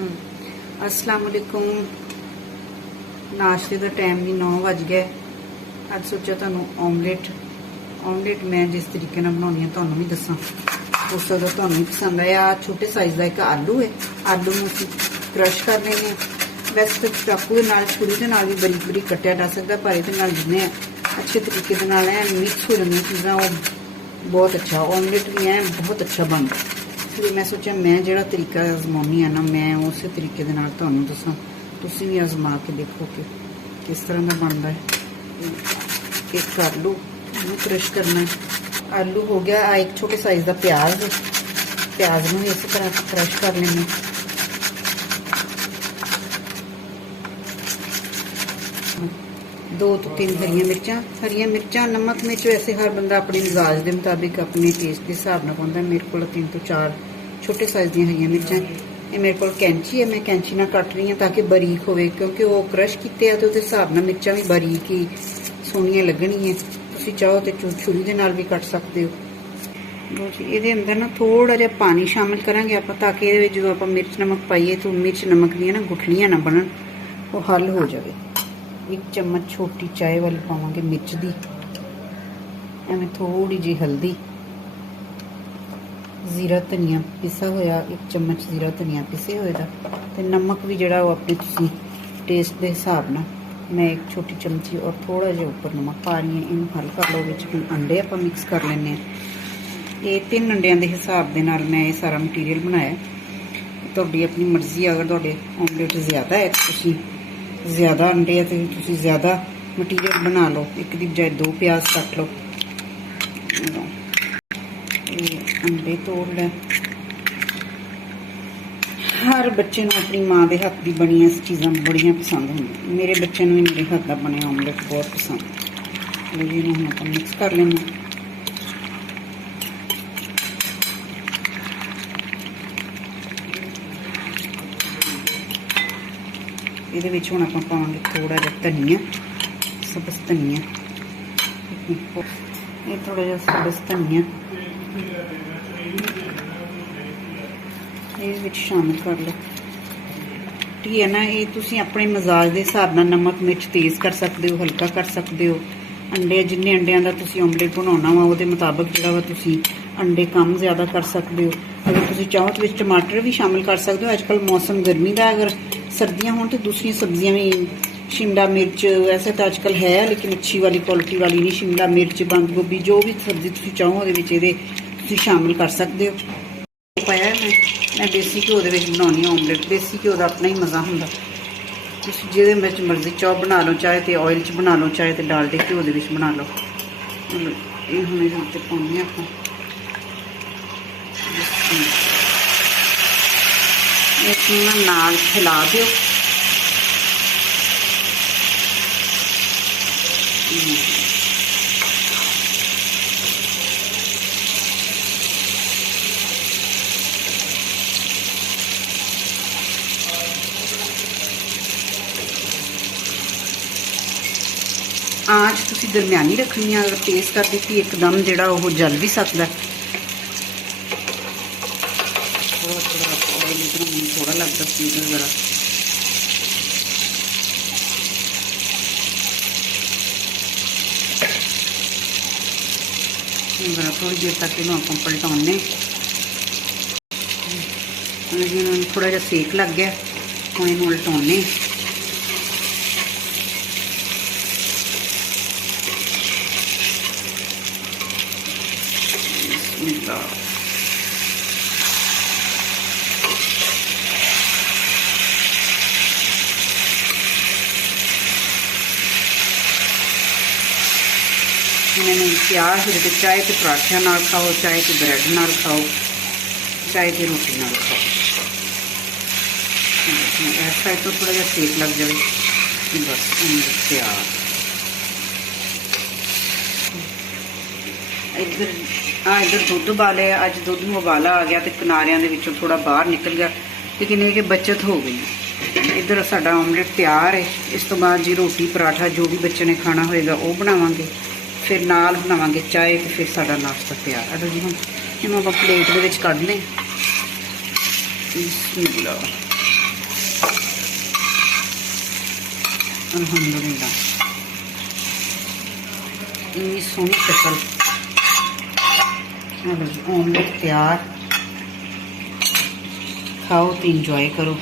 अस्सलाम वालेकुम। नाश्ते का टाइम भी 9 बज गए। अज सोचा तुहानू ऑमलेट मैं जिस तरीके बनानी है तुहानू भी दसा। हो सकता तुहानू भी पसंद आया। छोटे साइज का एक आलू है, आलू में असीं क्रश कर लेंगे। वैसे तो चाकू के नाल छुरी के नाल भी बरीक बरीक कट्टिया जा सकता, पर ये नाल जिन्ने अच्छे तरीके के नाल मिक्स हो जाए चीज़ां वो बहुत अच्छा ऑमलेट भी है, बहुत अच्छा बनता। इसलिए मैं सोचा मैं जो तरीका आजमानी है ना, मैं उस तरीके के नाल तुहानू दसां। तुसीं भी आजमा के देखो कि किस तरह का बनता है। एक आलू क्रश करना है। आलू हो गया। एक छोटे साइज का प्याज में इस तरह क्रश कर लेंगे। दो तो तीन हरिया मिर्चा नमक मिर्च वैसे हर बंदा अपने मिजाज के मुताबिक अपने टेस्ट के हिसाब से पाता। मेरे को 3 तो 4 छोटे साइज दी हरिया मिर्चा। ये मेरे को कैंची है, मैं कैंची ना कट रही हूँ ताकि बारीक हो, क्योंकि वो क्रश किए तो उस हिसाब से मिर्चा भी बारीक ही सोहनिया लगनिया। तुसीं चाहो तो छुरी के नाल भी कट सकते हो। ये अंदर ना थोड़ा जहा पानी शामिल करांगे आप, ताकि ये जो आप मिर्च नमक पाइए तो मिर्च नमक दी ना गुठलियां ना बनन, वो हल हो जाए। 1 चम्मच छोटी चाय वाली पावांगे मिर्च दी, एवं थोड़ी जी हल्दी, जीरा धनिया पिसा होया 1 चम्मच जीरा धनिया पिसे हुए दा, ते नमक भी जड़ा वो अपने तुसीं टेस्ट के हिसाब ना। मैं 1 छोटी चमची और थोड़ा जिहा उपर नमक पा रही हूँ। इनू हल कर लो। विच हुण अंडे आपां मिक्स कर लैने। ये 3 अंडियां दे हिसाब दे नाल मैं ये सारा मटीरियल बनाया। तुहाडी अपनी मर्जी, अगर तुहाडे ऑमलेट ज़्यादा है तो तुसीं ज़्यादा अंडे है तो तुसीं ज़्यादा मटीरियल बना लो। एक दी बजाय 2 प्याज कट लो। अंडे तोड़ लें। हर बच्चे को अपनी माँ के हाथ की बनी चीज़ां बड़ियां पसंद होंगी। मेरे बच्चे भी मेरे हाथ का बने ऑमलेट बहुत पसंद है। जी हम आप मिक्स कर लेंगे। ये हम आप पावे थोड़ा जहा धनिया, सबस धनिया, ये थोड़ा जहा सबस धनिया ये शामिल कर लो। ठीक है ना। ये तुसीं अपने मजाज के हिसाब नाल नमक मिर्च तेज़ कर सकते हो, हल्का कर सकते हो। अंडे जिन्ने अंडियां दा तुसीं ऑमलेट बनाना वा उहदे मुताबिक जिहड़ा वा तुसीं अंडे कम ज़्यादा कर सकते हो। अगर तुसीं चाहो तो विच टमाटर भी शामिल कर सकते हो। अजकल मौसम गर्मी का, अगर सर्दियां होण तो दूसरी सब्जियां भी, शिमला मिर्च वैसे तो अजकल है लेकिन अच्छी वाली क्वालिटी वाली नहीं, शिमला मिर्च बंद गोभी जो भी सब्जी तुसीं चाहो उहदे विच इहदे तुसीं शामिल कर सकते हो। पाया मैं देसी घ्यो दे विच बनाउणी ऑमलेट। देसी घ्यो का अपना ही मज़ा होंदा। तुसीं जिहदे विच मर्जी चाहो बना लो, चाहे तो ऑयल च बना लो, चाहे तो डालडे घ्यो दे विच बना लो। ये हुण इहदे उत्ते पाउणे आपां इसनूं नाल हिला दिओ। आँच तुसीं दरमियानी रखनी है। अगर तेज़ कर दी एकदम जिहड़ा वो जल भी सकता है। थोड़ा लगता ज़रा थोड़ी देर तक इन्हूं आपां पलटाउने। थोड़ा जिहा सेक लग गया, हुण इहनूं उलटाउने। मैंने तैयार हो जाए। चाहे तो पराठियां नाल खाओ, चाहे तो ब्रैड नाल खाओ, चाहे तो रोटी नाल खाओ। इस साइड तो थोड़ा जहा सेक लग जाए, बस तैयार। इधर दुध उबाले। अज दुध में उबाला आ गया तो किनारियां दे विचों थोड़ा बाहर निकल गया, लेकिन ये कि बचत हो गई। इधर साडा ऑमलेट तैयार है। इस तो बाद जी रोटी पराठा जो भी बच्चे ने खाना होएगा वो बनावांगे, फिर नाल बनावांगे चाय, तो फिर साडा नाश्ता तैयार। अगर जी हम इन्हूं आपां प्लेट दे विच कढ लें। बिस्मिल्लाह। अल्हम्दुलिल्लाह इतनी सोहनी शक्ल। ऑमलेट तैयार, खाओ तो इंजॉय करो।